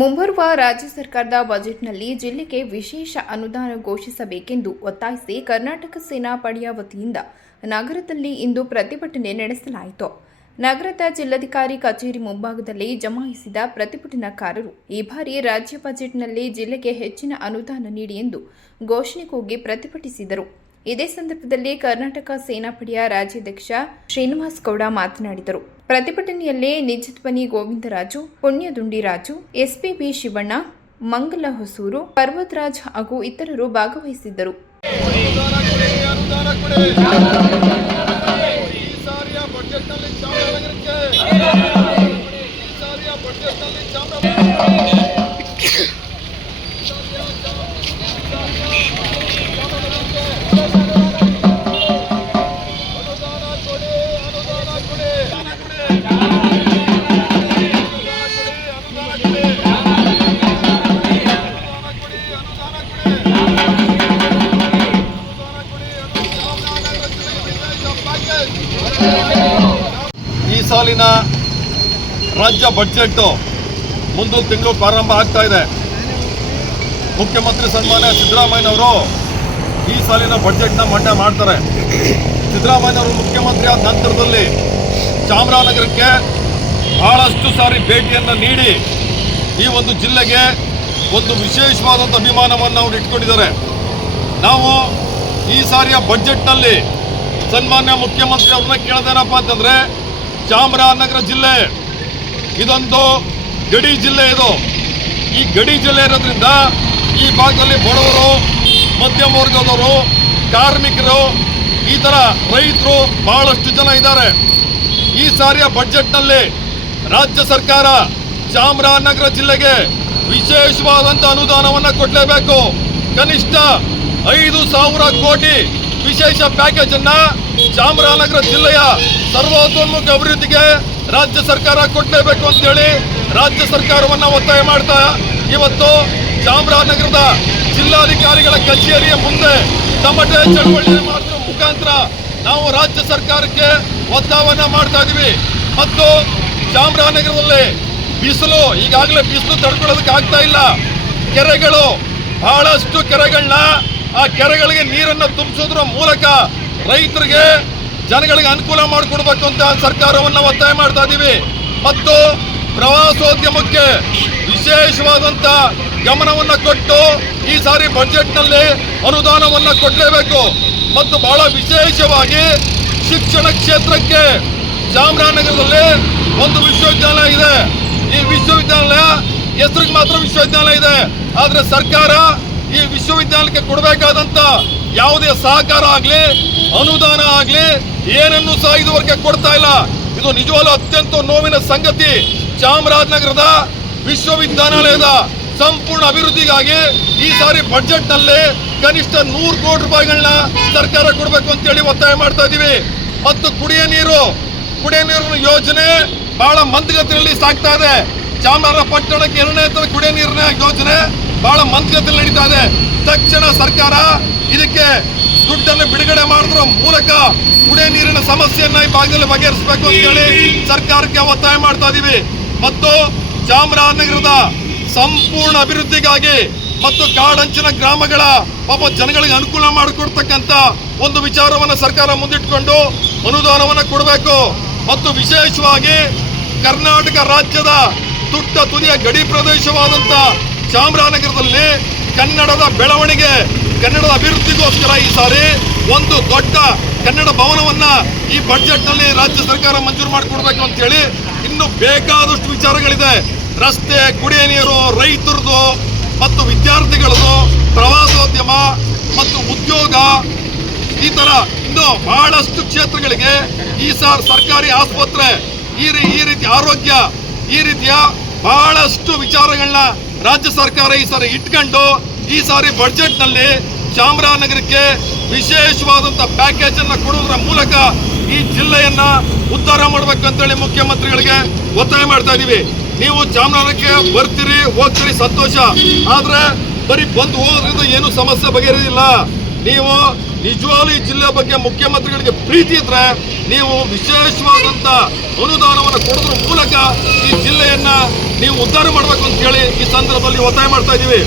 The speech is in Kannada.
ಮುಂಬರುವ ರಾಜ್ಯ ಸರ್ಕಾರದ ಬಜೆಟ್ನಲ್ಲಿ ಜಿಲ್ಲೆಗೆ ವಿಶೇಷ ಅನುದಾನ ಘೋಷಿಸಬೇಕೆಂದು ಒತ್ತಾಯಿಸಿ ಕರ್ನಾಟಕ ಸೇನಾ ಪಡೆಯ ವತಿಯಿಂದ ನಗರದಲ್ಲಿ ಇಂದು ಪ್ರತಿಭಟನೆ ನಡೆಸಲಾಯಿತು. ನಗರದ ಜಿಲ್ಲಾಧಿಕಾರಿ ಕಚೇರಿ ಮುಂಭಾಗದಲ್ಲಿ ಜಮಾಯಿಸಿದ ಪ್ರತಿಭಟನಾಕಾರರು ಈ ಬಾರಿ ರಾಜ್ಯ ಬಜೆಟ್ನಲ್ಲಿ ಜಿಲ್ಲೆಗೆ ಹೆಚ್ಚಿನ ಅನುದಾನ ನೀಡಿ ಎಂದು ಘೋಷಣೆ ಕೂಗಿ ಪ್ರತಿಭಟಿಸಿದರು. ಇದೇ ಸಂದರ್ಭದಲ್ಲಿ ಕರ್ನಾಟಕ ಸೇನಾಪಡೆಯ ರಾಜ್ಯಾಧ್ಯಕ್ಷ ಶ್ರೀನಿವಾಸ್ ಗೌಡ ಮಾತನಾಡಿದರು. ಪ್ರತಿಭಟನೆಯಲ್ಲಿ ನಿಜಧ್ವನಿ ಗೋವಿಂದರಾಜು, ಪುಣ್ಯದುಂಡಿರಾಜು, ಎಸ್ಪಿಬಿ ಶಿವಣ್ಣ, ಮಂಗಲ ಹೊಸೂರು, ಪರ್ವತರಾಜ್ ಹಾಗೂ ಇತರರು ಭಾಗವಹಿಸಿದ್ದರು. ಈ ಸಾಲಿನ ರಾಜ್ಯ ಬಜೆಟ್ ಮುಂದಿನ ತಿಂಗಳು ಪ್ರಾರಂಭ ಆಗ್ತಾ ಇದೆ. ಮುಖ್ಯಮಂತ್ರಿ ಸನ್ಮಾನ್ಯ ಸಿದ್ದರಾಮಯ್ಯನವರು ಈ ಸಾಲಿನ ಬಜೆಟ್ನ ಮಂಡನೆ ಮಾಡ್ತಾರೆ. ಸಿದ್ದರಾಮಯ್ಯನವರು ಮುಖ್ಯಮಂತ್ರಿ ಆದ ನಂತರದಲ್ಲಿ ಚಾಮರಾಜನಗರಕ್ಕೆ ಬಹಳಷ್ಟು ಸಾರಿ ಭೇಟಿಯನ್ನು ನೀಡಿ ಈ ಒಂದು ಜಿಲ್ಲೆಗೆ ಒಂದು ವಿಶೇಷವಾದಂಥ ಅಭಿಮಾನವನ್ನು ಅವರು ಇಟ್ಕೊಂಡಿದ್ದಾರೆ. ನಾವು ಈ ಸಾರಿಯ ಬಜೆಟ್ನಲ್ಲಿ ಸನ್ಮಾನ್ಯ ಮುಖ್ಯಮಂತ್ರಿ ಅವ್ರನ್ನ ಕೇಳೋದೇನಪ್ಪ ಅಂತಂದರೆ, ಚಾಮರಾಜನಗರ ಜಿಲ್ಲೆ ಇದೊಂದು ಗಡಿ ಜಿಲ್ಲೆ. ಇದು ಈ ಗಡಿ ಜಿಲ್ಲೆ ಇರೋದ್ರಿಂದ ಈ ಭಾಗದಲ್ಲಿ ಬಡವರು, ಮಧ್ಯಮ ವರ್ಗದವರು, ಕಾರ್ಮಿಕರು, ಈ ಥರ ರೈತರು ಬಹಳಷ್ಟು ಜನ ಇದ್ದಾರೆ. ಈ ಸಾರಿಯ ಬಜೆಟ್ನಲ್ಲಿ ರಾಜ್ಯ ಸರ್ಕಾರ ಚಾಮರಾಜನಗರ ಜಿಲ್ಲೆಗೆ ವಿಶೇಷವಾದಂಥ ಅನುದಾನವನ್ನು ಕೊಡಲೇಬೇಕು. ಕನಿಷ್ಠ 5,000 ಕೋಟಿ ವಿಶೇಷ ಪ್ಯಾಕೇಜ್ ಅನ್ನ ಚಾಮರಾಜನಗರ ಜಿಲ್ಲೆಯ ಸರ್ವತೋನ್ಮುಖ ಅಭಿವೃದ್ಧಿಗೆ ರಾಜ್ಯ ಸರ್ಕಾರ ಕೊಡಲೇಬೇಕು ಅಂತೇಳಿ ರಾಜ್ಯ ಸರ್ಕಾರವನ್ನು ಒತ್ತಾಯ ಮಾಡ್ತಾ ಇವತ್ತು ಚಾಮರಾಜನಗರದ ಜಿಲ್ಲಾಧಿಕಾರಿಗಳ ಕಚೇರಿಯ ಮುಂದೆ ತಮಟೆ ಚಳವಳಿ ಮಾಡುವ ಮುಖಾಂತರ ನಾವು ರಾಜ್ಯ ಸರ್ಕಾರಕ್ಕೆ ಒತ್ತಾಯವನ್ನು ಮಾಡ್ತಾ ಇದ್ದೀವಿ. ಮತ್ತು ಚಾಮರಾಜನಗರದಲ್ಲಿ ಬಿಸಿಲು ಈಗಾಗಲೇ ತಡ್ಕೊಳ್ಳೋದಕ್ಕೆ ಆಗ್ತಾ ಇಲ್ಲ. ಕೆರೆಗಳು ಬಹಳಷ್ಟು ಕೆರೆಗಳನ್ನ ಆ ಕೆರೆಗಳಿಗೆ ನೀರನ್ನು ತುಂಬಿಸೋದ್ರ ಮೂಲಕ ರೈತರಿಗೆ, ಜನಗಳಿಗೆ ಅನುಕೂಲ ಮಾಡಿಕೊಡ್ಬೇಕು ಅಂತ ಸರ್ಕಾರವನ್ನು ಒತ್ತಾಯ ಮಾಡ್ತಾ ಇದ್ದೀವಿ. ಮತ್ತು ಪ್ರವಾಸೋದ್ಯಮಕ್ಕೆ ವಿಶೇಷವಾದಂಥ ಗಮನವನ್ನು ಕೊಟ್ಟು ಈ ಸಾರಿ ಬಜೆಟ್ನಲ್ಲಿ ಅನುದಾನವನ್ನು ಕೊಡಲೇಬೇಕು. ಮತ್ತು ಬಹಳ ವಿಶೇಷವಾಗಿ ಶಿಕ್ಷಣ ಕ್ಷೇತ್ರಕ್ಕೆ ಚಾಮರಾಜನಗರದಲ್ಲಿ ಒಂದು ವಿಶ್ವವಿದ್ಯಾಲಯ ಇದೆ. ಈ ವಿಶ್ವವಿದ್ಯಾಲಯ ಹೆಸರಿಗೆ ಮಾತ್ರ ವಿಶ್ವವಿದ್ಯಾಲಯ ಇದೆ, ಆದರೆ ಸರ್ಕಾರ ಈ ವಿಶ್ವವಿದ್ಯಾಲಯಕ್ಕೆ ಕೊಡಬೇಕಾದಂತ ಯಾವುದೇ ಸಹಕಾರ ಆಗಲಿ, ಅನುದಾನ ಆಗಲಿ ಏನನ್ನು ಸಹ ಇದುವರೆಗೆ ಕೊಡ್ತಾ ಇಲ್ಲ. ಇದು ನಿಜವಾಗ್ಲೂ ಅತ್ಯಂತ ನೋವಿನ ಸಂಗತಿ. ಚಾಮರಾಜನಗರದ ವಿಶ್ವವಿದ್ಯಾನಿಲಯದ ಸಂಪೂರ್ಣ ಅಭಿವೃದ್ಧಿಗಾಗಿ ಈ ಸಾರಿ ಬಜೆಟ್ನಲ್ಲಿ ಕನಿಷ್ಠ 100 ಕೋಟಿ ರೂಪಾಯಿಗಳನ್ನ ಸರ್ಕಾರ ಕೊಡಬೇಕು ಅಂತೇಳಿ ಒತ್ತಾಯ ಮಾಡ್ತಾ ಇದ್ದೀವಿ. ಮತ್ತು ಕುಡಿಯ ನೀರು ಯೋಜನೆ ಬಹಳ ಮಂದಗತಿಯಲ್ಲಿ ಸಾಗ್ತಾ ಇದೆ. ಚಾಮರಾಜನಗರ ಪಟ್ಟಣಕ್ಕೆ 2ನೇ ಹಂತದ ಕುಡಿಯ ನೀರಿನ ಯೋಜನೆ ಬಹಳ ಮಂದಗತಿಯಲ್ಲಿ ನಡೀತಾ ಇದೆ. ತಕ್ಷಣ ಸರ್ಕಾರ ಇದಕ್ಕೆ ದುಡ್ಡನ್ನು ಬಿಡುಗಡೆ ಮಾಡೋದ್ರ ಮೂಲಕ ಕುಡಿಯ ನೀರಿನ ಸಮಸ್ಯೆಯನ್ನ ಈ ಭಾಗದಲ್ಲಿ ಬಗೆಹರಿಸಬೇಕು ಅಂತ ಹೇಳಿ ಸರ್ಕಾರಕ್ಕೆ ಒತ್ತಾಯ ಮಾಡ್ತಾ ಇದೀವಿ. ಮತ್ತು ಚಾಮರಾಜನಗರದ ಸಂಪೂರ್ಣ ಅಭಿವೃದ್ಧಿಗಾಗಿ ಮತ್ತು ಕಾಡಂಚಿನ ಗ್ರಾಮಗಳ ಜನಗಳಿಗೆ ಅನುಕೂಲ ಮಾಡಿಕೊಡ್ತಕ್ಕಂಥ ಒಂದು ವಿಚಾರವನ್ನು ಸರ್ಕಾರ ಮುಂದಿಟ್ಟುಕೊಂಡು ಅನುದಾನವನ್ನು ಕೊಡಬೇಕು. ಮತ್ತು ವಿಶೇಷವಾಗಿ ಕರ್ನಾಟಕ ರಾಜ್ಯದ ತುಟ್ಟ ತುದಿಯ ಗಡಿ ಪ್ರದೇಶವಾದಂಥ ಚಾಮರಾಜನಗರದಲ್ಲಿ ಕನ್ನಡದ ಬೆಳವಣಿಗೆ, ಕನ್ನಡದ ಅಭಿವೃದ್ಧಿಗೋಸ್ಕರ ಈ ಸಾರಿ ಒಂದು ದೊಡ್ಡ ಕನ್ನಡ ಭವನವನ್ನ ಈ ಬಜೆಟ್ನಲ್ಲಿ ರಾಜ್ಯ ಸರ್ಕಾರ ಮಂಜೂರು ಮಾಡಿಕೊಡ್ಬೇಕು ಅಂತ ಹೇಳಿ ಇನ್ನು ಬೇಕಾದಷ್ಟು ವಿಚಾರಗಳಿದೆ. ರಸ್ತೆ, ಕುಡಿಯ ನೀರು, ರೈತರದು ಮತ್ತು ವಿದ್ಯಾರ್ಥಿಗಳದು, ಪ್ರವಾಸೋದ್ಯಮ ಮತ್ತು ಉದ್ಯೋಗ, ಈ ತರ ಇನ್ನು ಬಹಳಷ್ಟು ಕ್ಷೇತ್ರಗಳಿಗೆ ಈ ಸರ್ಕಾರಿ ಆಸ್ಪತ್ರೆ, ಈ ರೀತಿ ಆರೋಗ್ಯ, ಈ ರೀತಿಯ ಬಹಳಷ್ಟು ವಿಚಾರಗಳನ್ನ ರಾಜ್ಯ ಸರ್ಕಾರ ಈ ಸಾರಿ ಇಟ್ಕೊಂಡು ಈ ಸಾರಿ ಬಜೆಟ್ನಲ್ಲಿ ಚಾಮರಾಜನಗರಕ್ಕೆ ವಿಶೇಷವಾದಂಥ ಪ್ಯಾಕೇಜ್ ಅನ್ನು ಕೊಡುವುದರ ಮೂಲಕ ಈ ಜಿಲ್ಲೆಯನ್ನ ಉದ್ಧಾರ ಮಾಡಬೇಕಂತೇಳಿ ಮುಖ್ಯಮಂತ್ರಿಗಳಿಗೆ ಒತ್ತಾಯ ಮಾಡ್ತಾ ಇದೀವಿ. ನೀವು ಚಾಮರಾಜನಗರಕ್ಕೆ ಬರ್ತೀರಿ, ಹೋಗ್ತೀರಿ, ಸಂತೋಷ. ಆದ್ರೆ ಬರೀ ಬಂದು ಹೋಗೋದ್ರಿಂದ ಏನು ಸಮಸ್ಯೆ ಬಗೆಹರಿದಿಲ್ಲ. ನೀವು ನಿಜವಾಗ್ಲೂ ಈ ಜಿಲ್ಲೆ ಬಗ್ಗೆ ಮುಖ್ಯಮಂತ್ರಿಗಳಿಗೆ ಪ್ರೀತಿ ಇದ್ರೆ ನೀವು ವಿಶೇಷವಾದಂತ ಅನುದಾನವನ್ನು ಕೊಡೋದ್ರ ಮೂಲಕ ಈ ಜಿಲ್ಲೆಯನ್ನ ನೀವು ಉದ್ಧಾರ ಮಾಡಬೇಕು ಅಂತ ಹೇಳಿ ಈ ಸಂದರ್ಭದಲ್ಲಿ ಒತ್ತಾಯ ಮಾಡ್ತಾ ಇದ್ದೀವಿ.